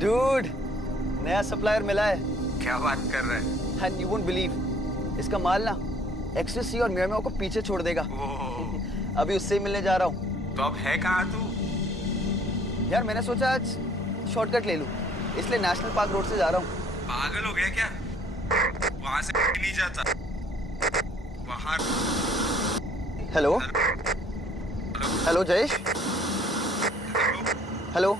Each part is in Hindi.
डूड, नया सप्लायर मिला है। क्या बात कर रहे हैं? एंड यू वोंट बिलीव, इसका माल ना एक्सटेसी और मियामी को पीछे छोड़ देगा। अभी उससे ही मिलने जा रहा हूँ। तो अब है कहाँ तू? यार मैंने सोचा आज शॉर्टकट ले लूँ, इसलिए नेशनल पार्क रोड से जा रहा हूँ। पागल हो गया क्या? वहां से नहीं जाता। वहां। Hello hello Jayesh, hello.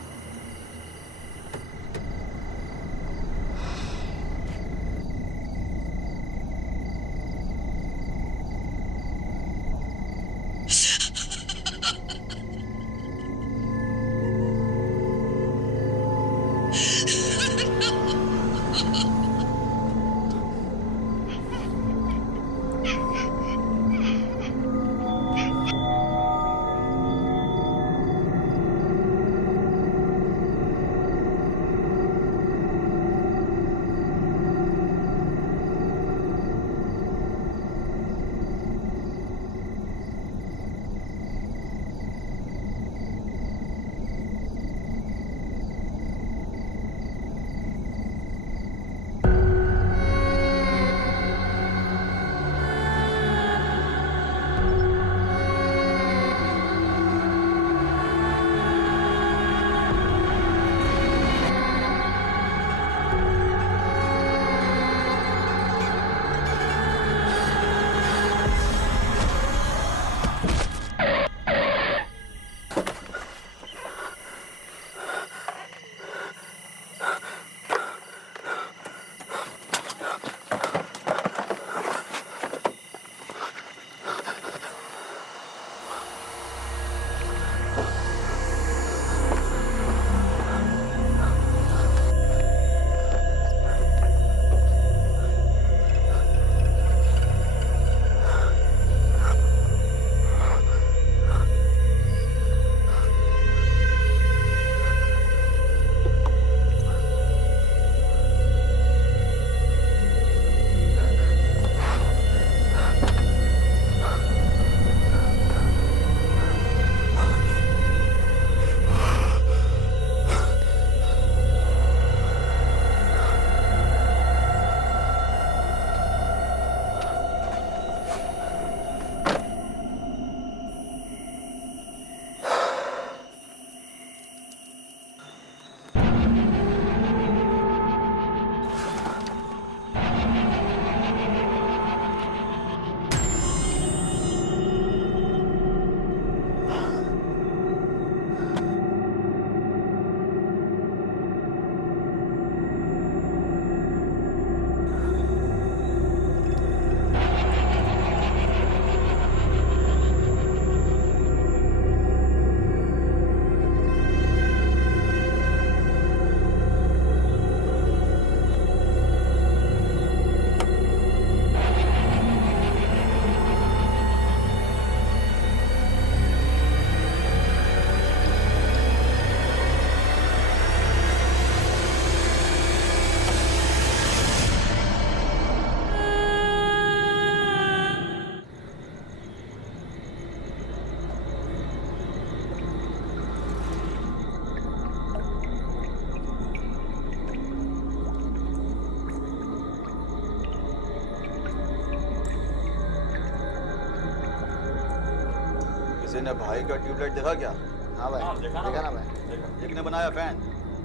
किसी ने भाई का ट्यूबलाइट देखा क्या? हाँ भाई, देखा ना भाई। एक ने बनाया फैन,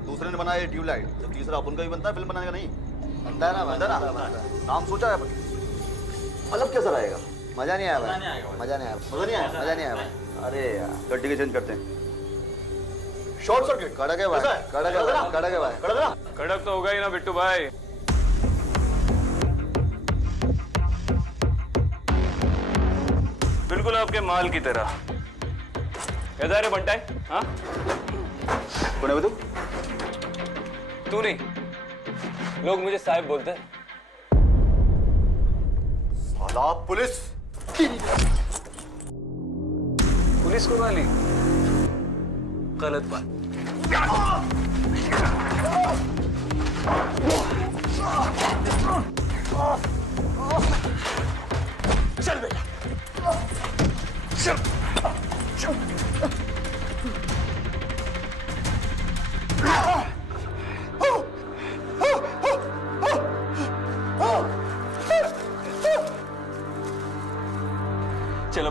दूसरे ने बनाया ट्यूबलाइट, जब तीसरा अपन का भी बनता है फिल्म बनाने का नहीं बनता है ना, बनता है ना। नाम सोचा है मतलब कैसा रहेगा? मजा नहीं आया भाई, मजा नहीं आया, मजा नहीं आया, मजा नहीं आया भाई। अरे यार गड्डी के चेंज करते हैं। शॉर्ट सर्किट कड़क है भाई, कड़क है भाई, कड़क है भाई। कड़क ना, कड़क तो होगा ही ना बिट्टू भाई। बिल्कुल आपके माल की तरह। कैसा रे बंटाई? हाँ? कौन है वो? तू नहीं, लोग मुझे साहिब बोलते हैं। साला पुलिस! पुलिस को गाली? गलत बात। चल बेटा, चल, चल।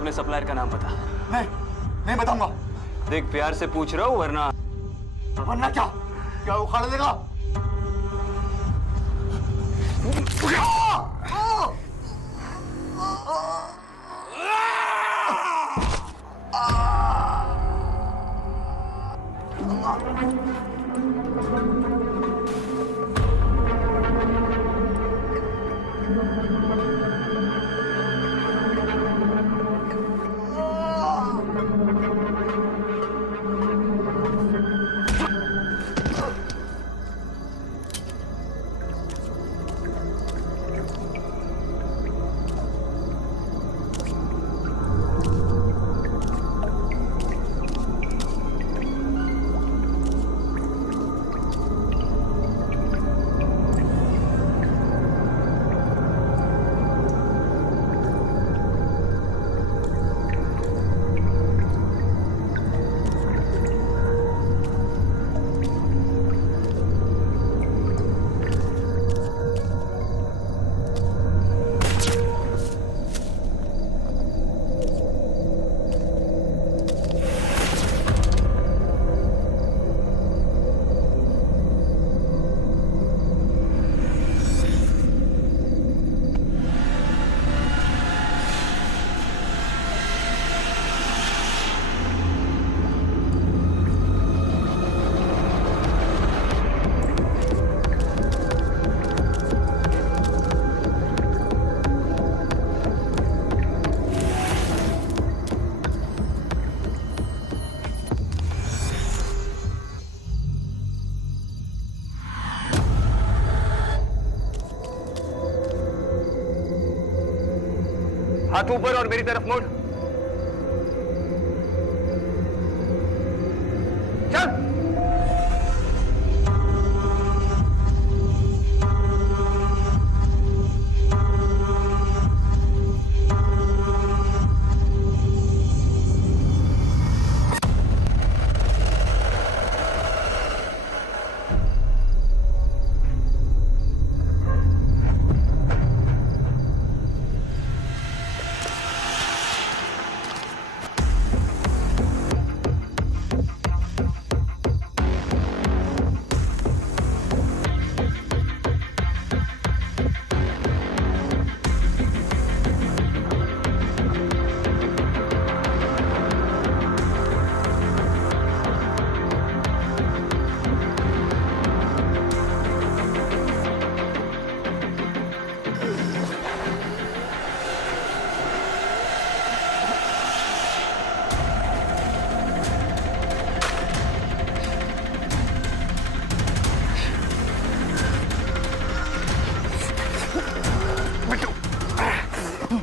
अपने सप्लायर का नाम बता। नहीं बताऊंगा। देख प्यार से पूछ रहा हूँ, वरना वरना क्या? क्या उखाड़ देगा? हाथ ऊपर और मेरी तरफ मुड़। चल।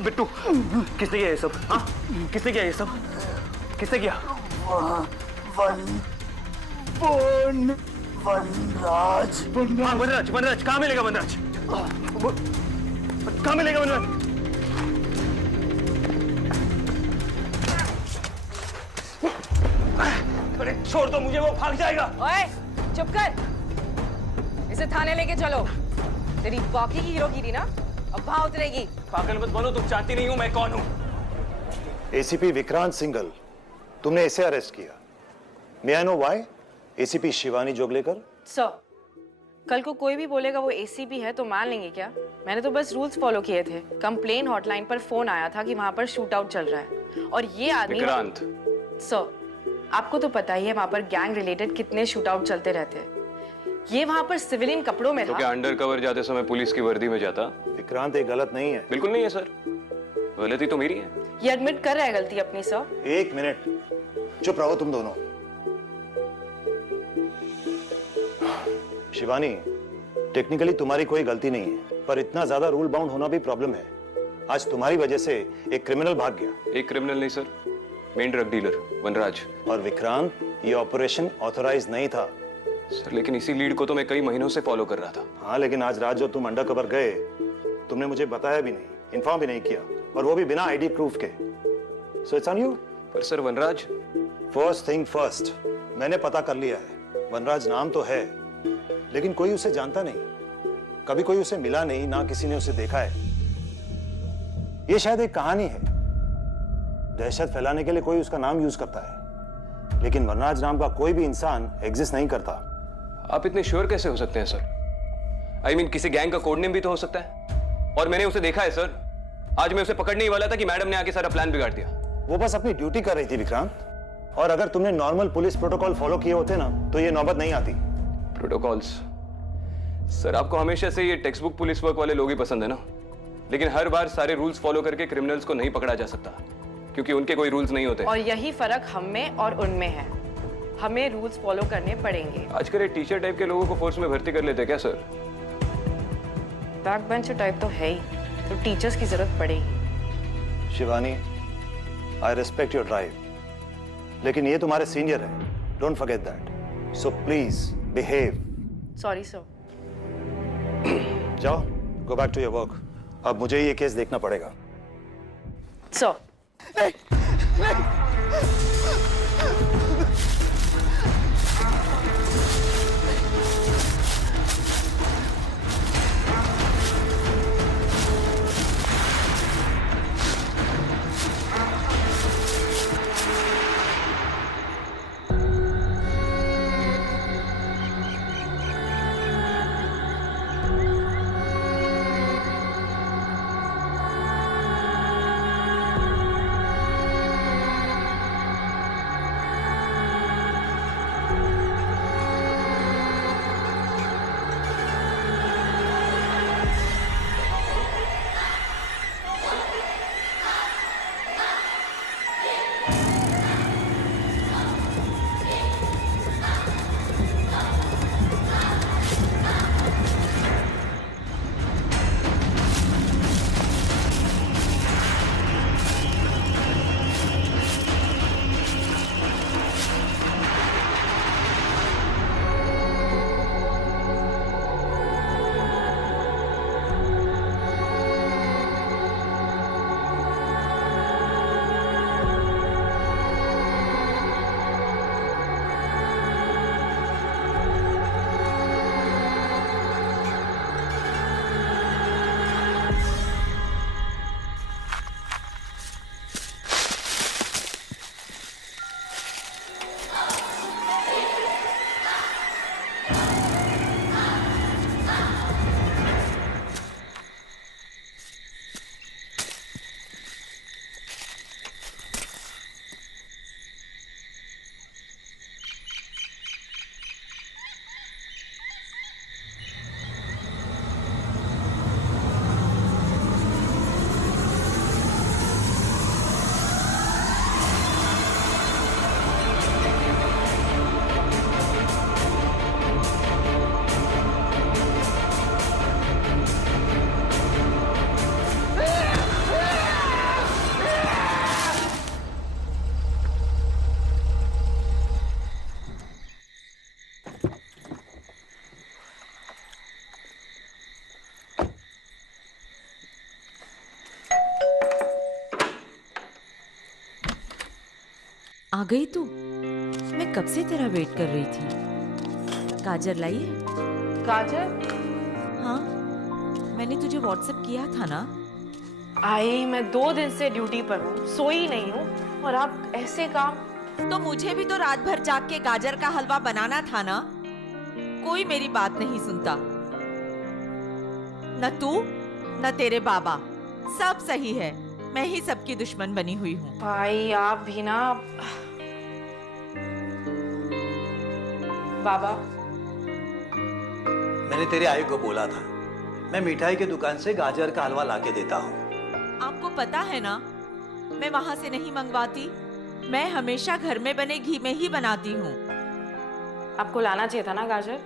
बिट्टू, किसने किया ये सब? हाँ, किसने किया ये सब? किसने किया? वनराज। वनराज कहाँ मिलेगा? वनराज कहाँ मिलेगा? वनराज अरे छोड़ दो मुझे, वो भाग जाएगा। ओए, चुप कर। इसे थाने लेके चलो। तेरी बाकी की हीरोगिरी ना अब वहां उतरेगी। पागल मत बनो, तुम जानती नहीं हूं मैं कौन हूं। एसीपी विक्रांत सिंघल, तुमने इसे अरेस्ट किया। May I know why? ACP Shivani Joglekar. Sir, कल को कोई भी बोलेगा वो एसीपी है तो मान लेंगे क्या? मैंने तो बस रूल्स फॉलो किए थे। कंप्लेन हॉटलाइन पर फोन आया था कि वहां पर शूट आउट चल रहा है और ये आदमी विक्रांत। सर, आपको तो पता ही है वहां पर गैंग रिलेटेड कितने शूट आउट चलते रहते हैं। ये वहां पर सिविलियन कपड़ों में तो था। क्या अंडर कवर जाते समय पुलिस की वर्दी में जाता? विक्रांत, ये गलत नहीं है। बिल्कुल नहीं है सर, गलती तो मेरी है। ये एडमिट कर रहा है गलती अपनी। सर एक मिनट, चुप रहो तुम दोनों। शिवानी, टेक्निकली तुम्हारी कोई गलती नहीं है, पर इतना ज्यादा रूल बाउंड होना भी प्रॉब्लम है। आज तुम्हारी वजह से एक क्रिमिनल भाग गया। एक क्रिमिनल नहीं सर, मेन ड्रग डीलर वनराज। और विक्रांत, ये ऑपरेशन ऑथराइज नहीं था। सर लेकिन इसी लीड को तो मैं कई महीनों से फॉलो कर रहा था। हाँ, लेकिन आज रात जो तुम अंडर कवर गए, तुमने मुझे बताया भी नहीं, इन्फॉर्म भी नहीं किया, और वो भी बिना आईडी प्रूफ के। So it's on you. पर सर वनराज। फर्स्ट थिंग फर्स्ट, मैंने पता कर लिया है। वनराज नाम तो है, लेकिन कोई उसे जानता नहीं, कभी कोई उसे मिला नहीं, ना किसी ने उसे देखा है। ये शायद एक कहानी है। दहशत फैलाने के लिए कोई उसका नाम यूज करता है, लेकिन वनराज नाम का कोई भी इंसान एग्जिस्ट नहीं करता। आप इतने श्योर कैसे हो सकते हैं सर? आई मीन किसी गैंग का कोड नेम भी तो हो सकता है, और मैंने उसे देखा है सर। आज मैं उसे पकड़ने ही वाला था कि मैडम ने आके सारा प्लान बिगाड़ दिया। वो बस अपनी ड्यूटी कर रही थी विक्रांत, और अगर तुमने नॉर्मल पुलिस प्रोटोकॉल फॉलो किए होते ना तो ये नौबत नहीं आती। प्रोटोकॉल्स? सर आपको हमेशा से ये टेक्स्ट बुक पुलिस वर्क वाले लोग ही पसंद है ना, लेकिन हर बार सारे रूल्स फॉलो करके क्रिमिनल्स को नहीं पकड़ा जा सकता, क्योंकि उनके कोई रूल्स नहीं होते। और यही फर्क हम में और उनमें है, हमें रूल्स फॉलो करने पड़ेंगे। आजकल ये टीचर टाइप के लोगों को फोर्स में भर्ती कर लेते क्या सर? बैक बेंचर टाइप तो है ही, तो टीचर्स की जरूरत पड़ेगी। Shivani, I respect your drive, लेकिन ये तुम्हारे सीनियर है, don't forget that. So please behave. Sorry sir. जाओ, go back to your work. अब मुझे ये केस देखना पड़ेगा। सर आ गई तू? मैं कब से तेरा वेट कर रही थी। गाजर लाई है? गाजर? हाँ, मैंने तुझे व्हाट्सएप किया था ना। आई, मैं 2 दिन से ड्यूटी पर हूँ, सोई नहीं हूँ, और आप ऐसे काम। तो मुझे भी तो रात भर जाग के गाजर का हलवा बनाना था ना। कोई मेरी बात नहीं सुनता, न तू न तेरे बाबा। सब सही है, मैं ही सबकी दुश्मन बनी हुई हूँ। भाई आप भी ना। बाबा, मैंने तेरे आई को बोला था, मैं मिठाई की दुकान से गाजर का हलवा लाके देता हूँ। आपको पता है ना, मैं वहां से नहीं मंगवाती। मैं हमेशा घर में बने घी में ही बनाती हूँ। आपको लाना चाहिए था ना गाजर।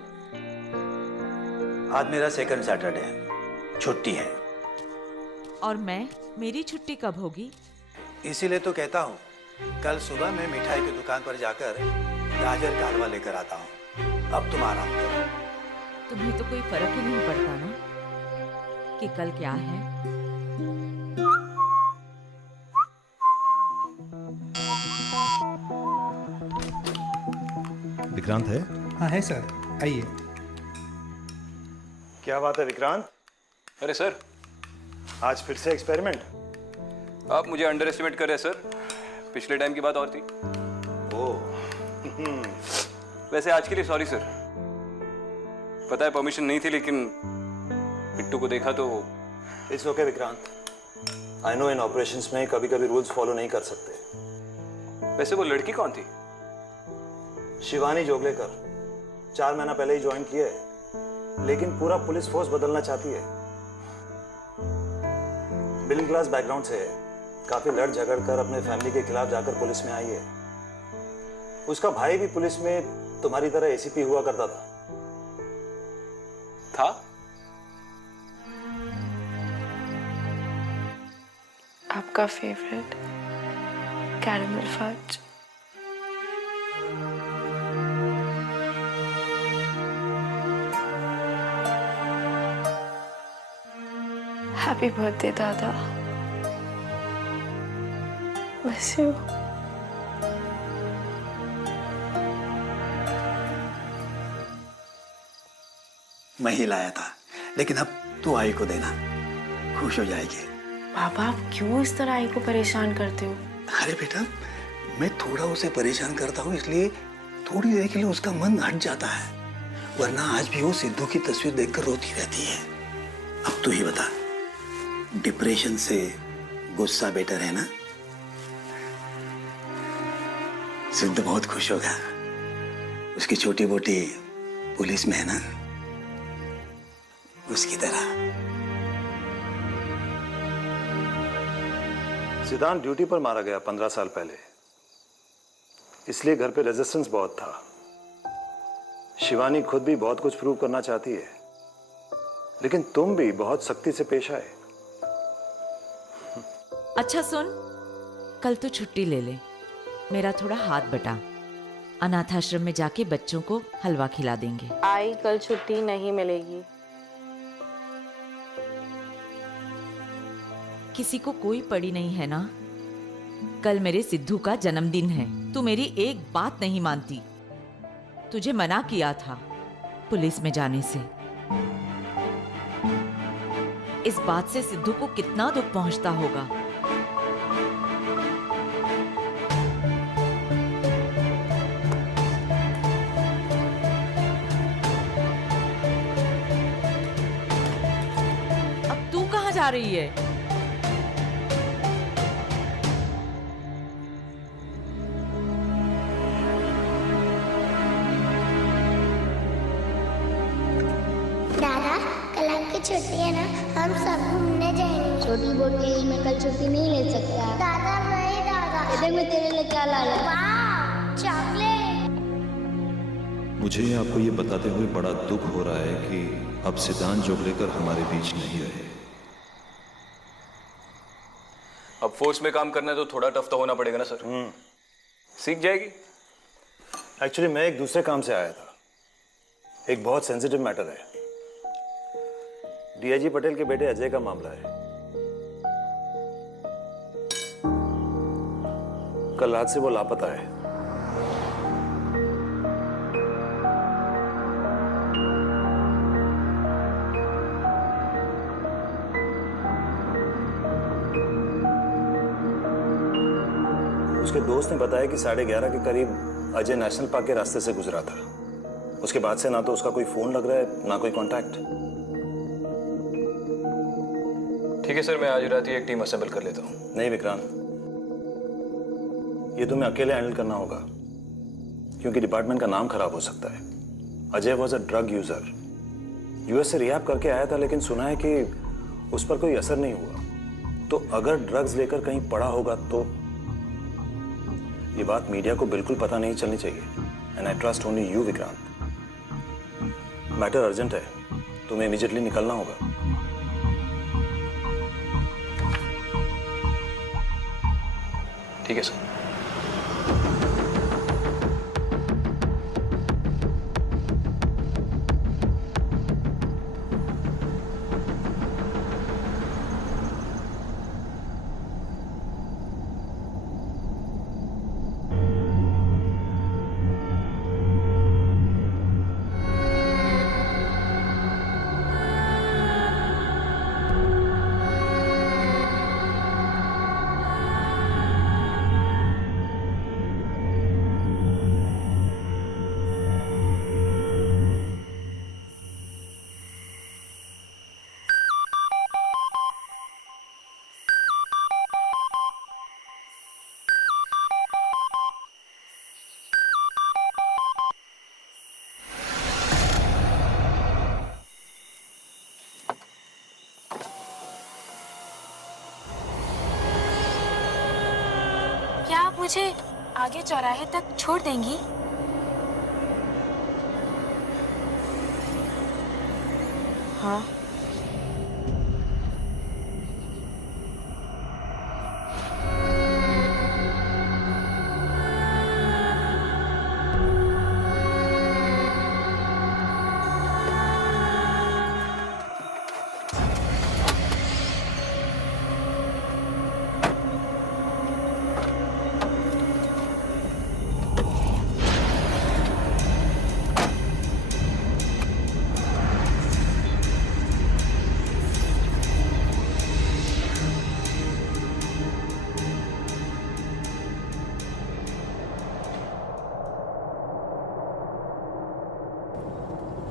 आज मेरा सेकंड सैटरडे है, छुट्टी है। और मेरी छुट्टी कब होगी? इसीलिए तो कहता हूँ, कल सुबह मैं मिठाई की दुकान पर जाकर गाजर का हलवा लेकर आता हूँ। अब तुम आराम करो। तुम्हें तो कोई फर्क ही नहीं पड़ता ना कि कल क्या है। विक्रांत है? हाँ है सर, आइए। क्या बात है विक्रांत? अरे सर, आज फिर से एक्सपेरिमेंट? आप मुझे अंडर एस्टिमेट कर रहे हैं सर। पिछले टाइम की बात और थी। ओह वैसे आज के लिए सॉरी सर। पता है परमिशन नहीं थी, लेकिन बिट्टू को देखा तो। It's okay Vikrant, I know in operations में कभी कभी रूल्स फॉलो नहीं कर सकते। वैसे वो लड़की कौन थी? शिवानी जोगलेकर 4 महीना पहले ही ज्वाइन किया है, लेकिन पूरा पुलिस फोर्स बदलना चाहती है। मिडिल क्लास बैकग्राउंड से है, काफी लड़ झगड़ कर अपने फैमिली के खिलाफ जाकर पुलिस में आई है। उसका भाई भी पुलिस में तुम्हारी तरह एसीपी हुआ करता था। आपका favourite caramel fudge. Happy birthday दादा। Miss you. मैं ही लाया था, लेकिन अब तू आई को देना, खुश हो जाएगी। पापा आप क्यों इस तरह आई को परेशान करते हो? अरे बेटा, मैं थोड़ा उसे परेशान करता हूँ इसलिए थोड़ी देर के लिए उसका मन हट जाता है, वरना आज भी वो सिद्धू की तस्वीर देखकर रोती रहती है। अब तू ही बता, डिप्रेशन से गुस्सा बेटर है ना? सिद्धू बहुत खुश होगा, उसकी छोटी मोटी पुलिस में है ना, उसकी तरह। सिद्धांत ड्यूटी पर मारा गया 15 साल पहले, इसलिए घर पे रेजिस्टेंस बहुत था। शिवानी खुद भी बहुत कुछ प्रूव करना चाहती है, लेकिन तुम भी बहुत सख्ती से पेश आए। अच्छा सुन, कल तो छुट्टी ले ले, मेरा थोड़ा हाथ बटा। अनाथ आश्रम में जाके बच्चों को हलवा खिला देंगे। आई कल छुट्टी नहीं मिलेगी। किसी को कोई पड़ी नहीं है ना? कल मेरे सिद्धू का जन्मदिन है, तू मेरी एक बात नहीं मानती। तुझे मना किया था पुलिस में जाने से। इस बात से सिद्धू को कितना दुख पहुंचता होगा। अब तू कहाँ जा रही है? दादा, कल आपकी छुट्टी है ना, हम सब घूमने जाएंगे। छोटी बोटी मैं कल छुट्टी नहीं ले सकता। दादा नहीं दादा, देख मैं तेरे लिए क्या लाया। वाह, चॉकलेट। मुझे आपको ये बताते हुए बड़ा दुख हो रहा है कि अब सिद्धांत जोगलेकर हमारे बीच नहीं रहे। अब फोर्स में काम करना है तो थोड़ा टफ तो होना पड़ेगा ना सर। सीख जाएगी। एक्चुअली मैं एक दूसरे काम से आया था, एक बहुत सेंसिटिव मैटर है। डीआईजी पटेल के बेटे अजय का मामला है। कल रात से वो लापता है। उसके दोस्त ने बताया कि 11:30 के करीब अजय नेशनल पार्क के रास्ते से गुजरा था। उसके बाद से ना तो उसका कोई फोन लग रहा है, ना कोई कांटेक्ट। ठीक है सर, मैं आज रात ही एक टीम असेंबल कर लेता हूँ। नहीं विक्रांत, ये तुम्हें अकेले हैंडल करना होगा, क्योंकि डिपार्टमेंट का नाम खराब हो सकता है। Ajay was a drug user, US से रिहैब करके आया था, लेकिन सुना है कि उस पर कोई असर नहीं हुआ। तो अगर ड्रग्स लेकर कहीं पड़ा होगा तो ये बात मीडिया को बिल्कुल पता नहीं चलनी चाहिए। And I trust only you Vikrant. Matter urgent है, तुम्हें इमीडिएटली निकलना होगा। ठीक है सर। मुझे आगे चौराहे तक छोड़ देंगी? हाँ।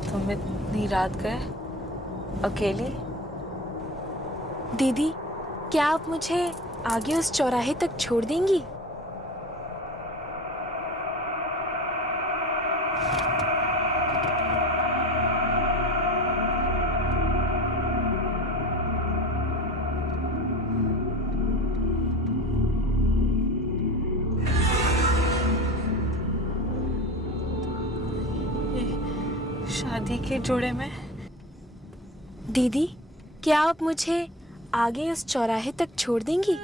तुम इतनी रात गए अकेली? दीदी, क्या आप मुझे आगे उस चौराहे तक छोड़ देंगी? शादी के जोड़े में? दीदी, क्या आप मुझे आगे उस चौराहे तक छोड़ देंगी?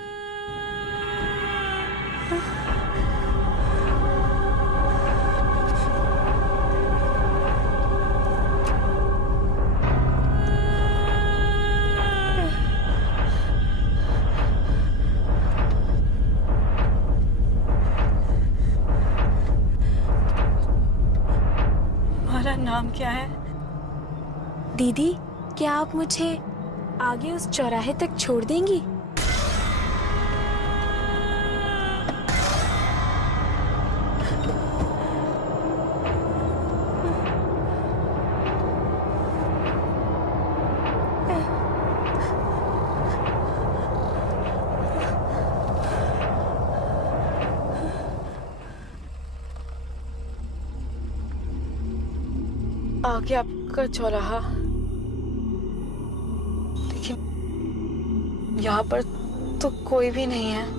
तुम्हारा नाम क्या है? दीदी, क्या आप मुझे आगे उस चौराहे तक छोड़ देंगी? आगे आपका चौराहा, लेकिन यहाँ पर तो कोई भी नहीं है।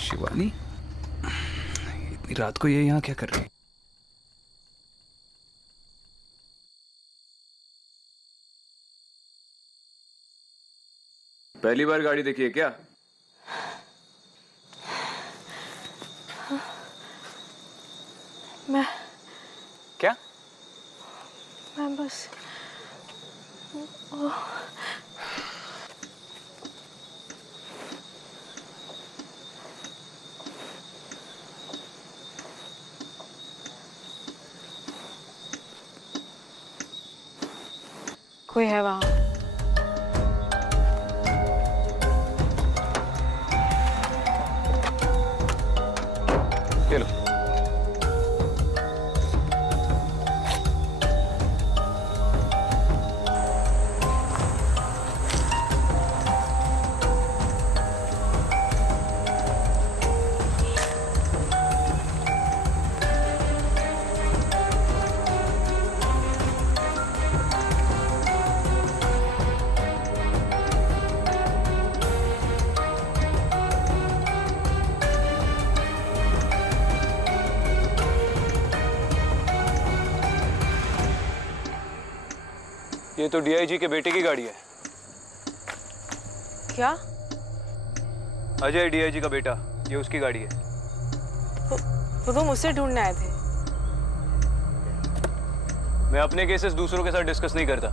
शिवानी, इतनी रात को ये यहाँ क्या कर रही है? पहली बार गाड़ी देखी है क्या? मैं क्या? मैं बस कोई है वहाँ? ये लो। ये तो डीआईजी के बेटे की गाड़ी है। क्या? अजय डीआईजी का बेटा, ये उसकी गाड़ी है। तो तुम उससे ढूंढने आए थे? मैं अपने केसेस दूसरों के साथ डिस्कस नहीं करता।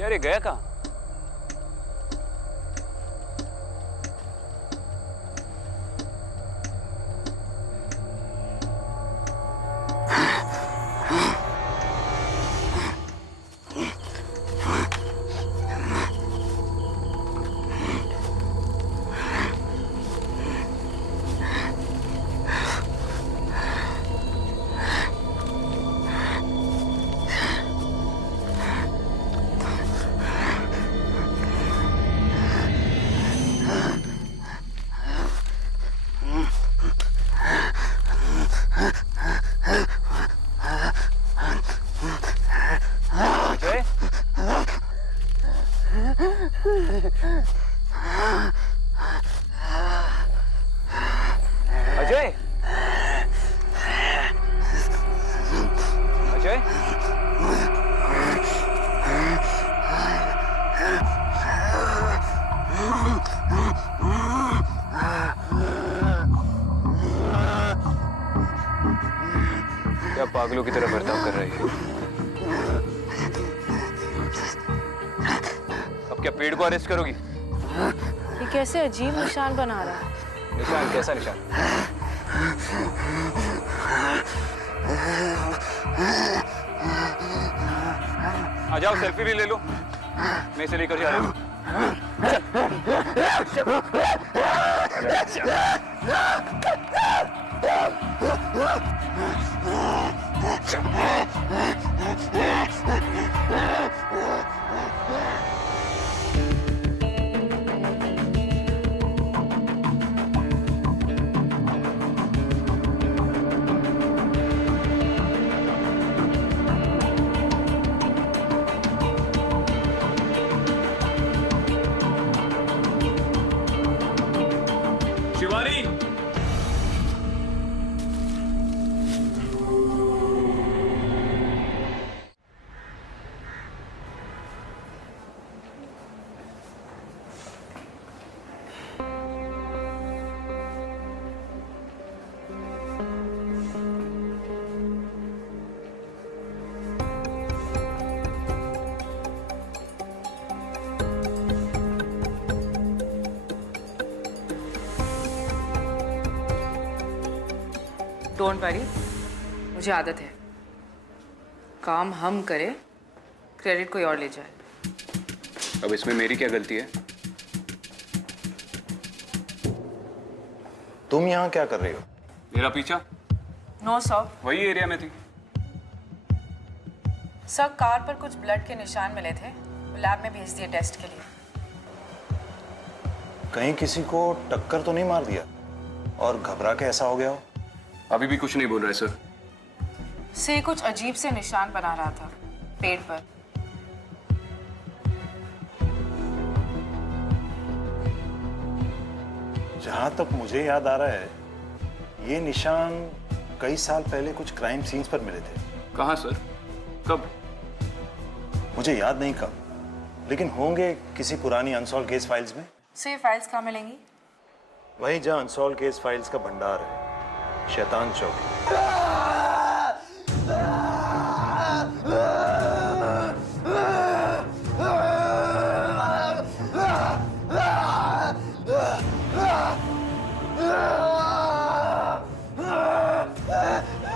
यार ये गया कहाँ? अजय, अजय, क्या पागलों की तरह बर्ताव कर रही है? अब क्या पेड़ को अरेस्ट करोगी? ये कैसे अजीब निशान बना रहा है? निशान? कैसा निशान? आ जाओ, सेल्फी भी ले लो। मैं इसे लेकर जा रहा हूँ। शिवानी, डोंट वरी, मुझे आदत है। काम हम करें, क्रेडिट कोई और ले जाए। अब इसमें मेरी क्या गलती है? तुम यहाँ क्या कर रही हो? मेरा पीछा? No sir. वही एरिया में थी। सर, कार पर कुछ ब्लड के निशान मिले थे, लैब में भेज दिए टेस्ट के लिए। कहीं किसी को टक्कर तो नहीं मार दिया और घबरा के ऐसा हो गया हो? अभी भी कुछ नहीं बोल रहे सर। से कुछ अजीब से निशान बना रहा था पेड़ पर। जहां तक मुझे याद आ रहा है, ये निशान कई साल पहले कुछ क्राइम सीन्स पर मिले थे। कहाँ सर? कब? मुझे याद नहीं कब, लेकिन होंगे किसी पुरानी अनसॉल्व केस फाइल्स में। से फाइल्स कहाँ मिलेंगी? वहीं जहां अनसॉल्व केस फाइल्स का भंडार है, शैतान चौक।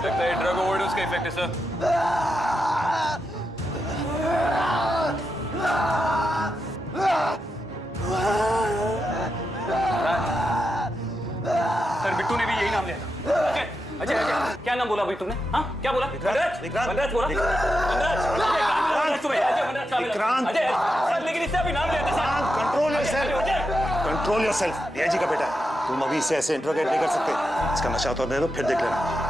लगता है ड्रग ओवरडोज का इफेक्ट है सर। सर, बिट्टू ने भी यही नाम लिया था। अजय, अजय, क्या नाम बोला अभी तुमने? हाँ, क्या बोला? वनराज बोला? विक्रांत, लेकिन इससे अभी नाम लिया था sir. Control yourself, control yourself. DIG का बेटा है, तुम अभी इसे ऐसे इंट्रोगेट नहीं कर सकते। इसका नशा उतार दे दो, फिर देख लेना।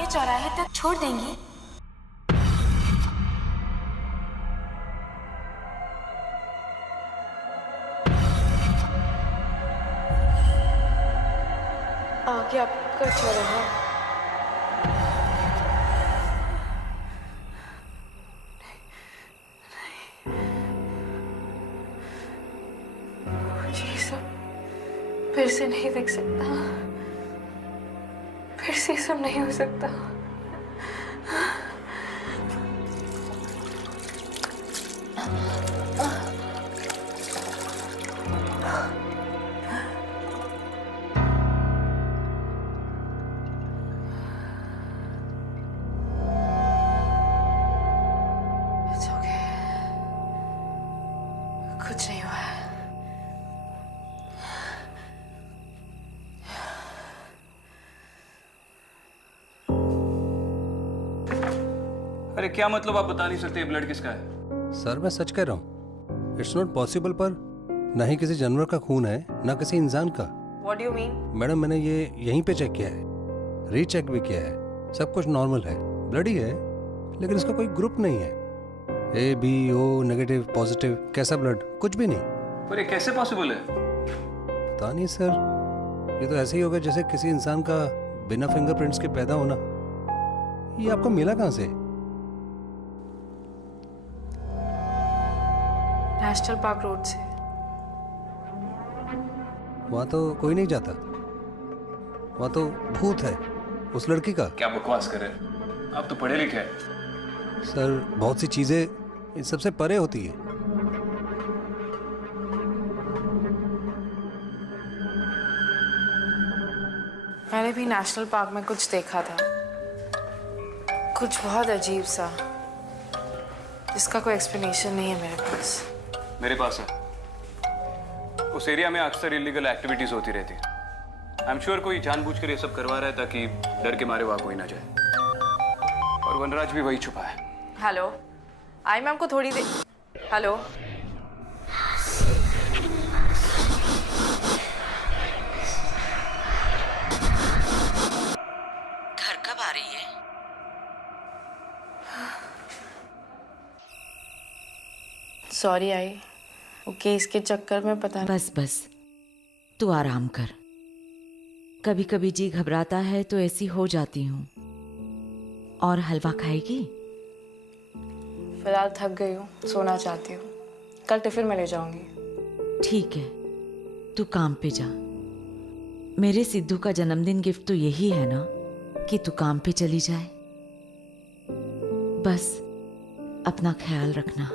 आगे चौराहे तक छोड़ देंगी? आगे आपका चौराहा। ये सब फिर से नहीं देख सकता, फिर से सब नहीं हो सकता। कुछ नहीं हुआ है। अरे क्या मतलब, आप बता नहीं सकते ये ब्लड किसका है? सर मैं सच कह रहा हूँ, इट्स नॉट पॉसिबल। पर ना ही किसी जानवर का खून है ना किसी इंसान का। What do you mean? Madam मैंने ये यहीं पे चेक किया है, रीचेक भी किया है, सब कुछ नॉर्मल है, ब्लड ही है, लेकिन इसका कोई ग्रुप नहीं है। A B O negative positive कैसा ब्लड, कुछ भी नहीं। पर ये कैसे पॉसिबल है? पता नहीं सर, ये तो ऐसे ही होगा जैसे किसी इंसान का बिना फिंगरप्रिंट्स के पैदा होना। ये आपको मिला कहाँ से? नेशनल पार्क रोड से। वहाँ तो कोई नहीं जाता, वहाँ तो भूत है उस लड़की का। क्या बकवास कर रहे हैं आप, तो पढ़े लिखे हैं। सर बहुत सी चीजें इन सबसे परे होती है। मैंने भी नेशनल पार्क में कुछ देखा था, कुछ बहुत अजीब सा, जिसका कोई एक्सप्लेनेशन नहीं है मेरे पास। मेरे पास है। उस एरिया में अक्सर इलीगल एक्टिविटीज होती रहती है। आई एम श्योर कोई जानबूझकर ये सब करवा रहा है ताकि डर के मारे वहां कोई ना जाए। और वनराज भी वही छुपा है। हेलो, आई मैम को थोड़ी देर। हेलो, घर कब आ रही है? सॉरी आई, वो केस के चक्कर में पता नहीं। बस बस, तू आराम कर। कभी कभी जी घबराता है तो ऐसी हो जाती हूँ। और हलवा खाएगी? फिलहाल थक गई हूँ, सोना चाहती हूँ। कल टिफिन में ले जाऊंगी। ठीक है, तू काम पे जा। मेरे सिद्धू का जन्मदिन गिफ्ट तो यही है ना कि तू काम पे चली जाए। बस अपना ख्याल रखना।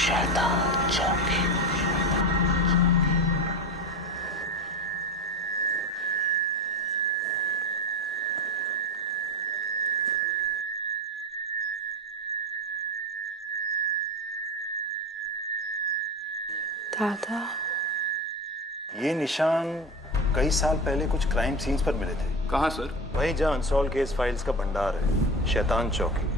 शैतान चौकी। दादा, ये निशान कई साल पहले कुछ क्राइम सीन्स पर मिले थे। कहाँ सर? वहीं जहाँ अनसॉल्व केस फाइल्स का भंडार है, शैतान चौकी।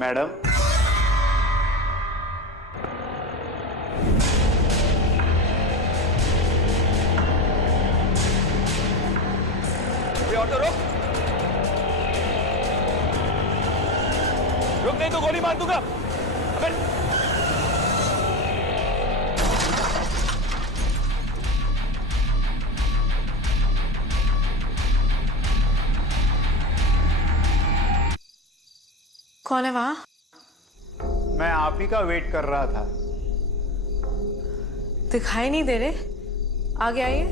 मैडम, ऑटो रुक, रुक नहीं तो गोली मार दूंगा। अबे कौन है वहां? मैं आप ही का वेट कर रहा था। दिखाई नहीं दे रहे, आगे आइए।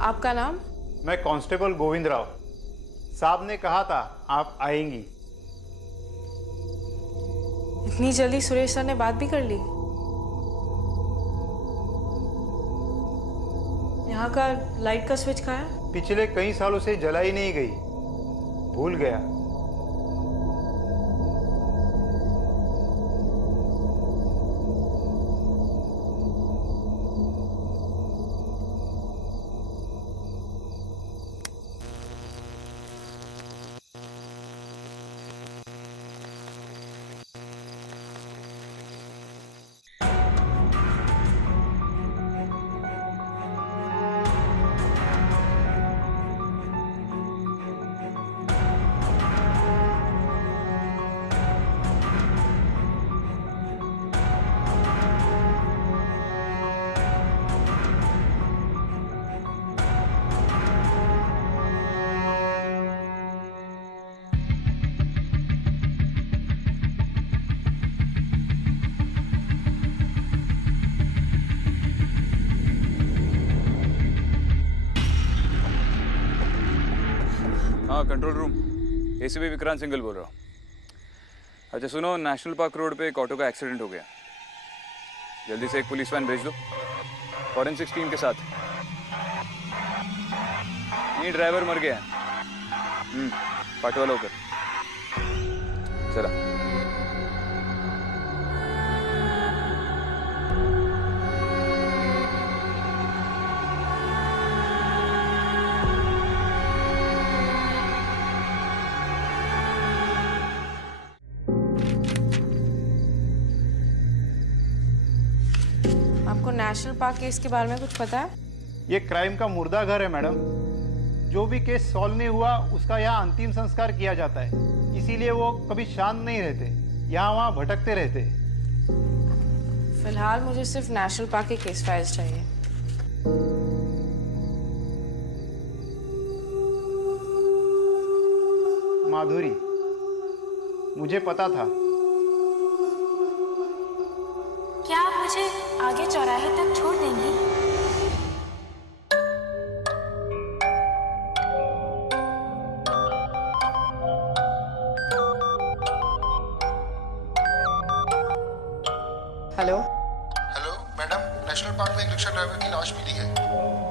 आपका नाम? मैं कांस्टेबल गोविंद राव। साहब ने कहा था आप आएंगी। इतनी जल्दी सुरेश सर ने बात भी कर ली? यहाँ का लाइट का स्विच कहाँ है? पिछले कई सालों से जलाई नहीं गई, भूल गया। हाँ, control room, ACP Vikrant Singhal बोल रहा हूँ। अच्छा सुनो, नेशनल पार्क रोड पे एक ऑटो का एक्सीडेंट हो गया। जल्दी से एक पुलिस वैन भेज दो, फॉरेंसिक्स टीम के साथ। ये ड्राइवर मर गया है। पाटवाला होकर चला। आपको नेशनल पार्क केस के बारे में कुछ पता है? ये क्राइम का मुर्दा घर है मैडम। जो भी केस सॉल्व नहीं हुआ उसका यहाँ अंतिम संस्कार किया जाता है, इसीलिए वो कभी शांत नहीं रहते, यहाँ वहाँ भटकते रहते। फिलहाल मुझे सिर्फ नेशनल पार्क के केस फाइल्स चाहिए। माधुरी, मुझे पता था। क्या आप मुझे आगे चौराहे तक छोड़ देंगी? Hello hello madam, national park में एक रिक्शा ड्राइवर की लाश मिली है।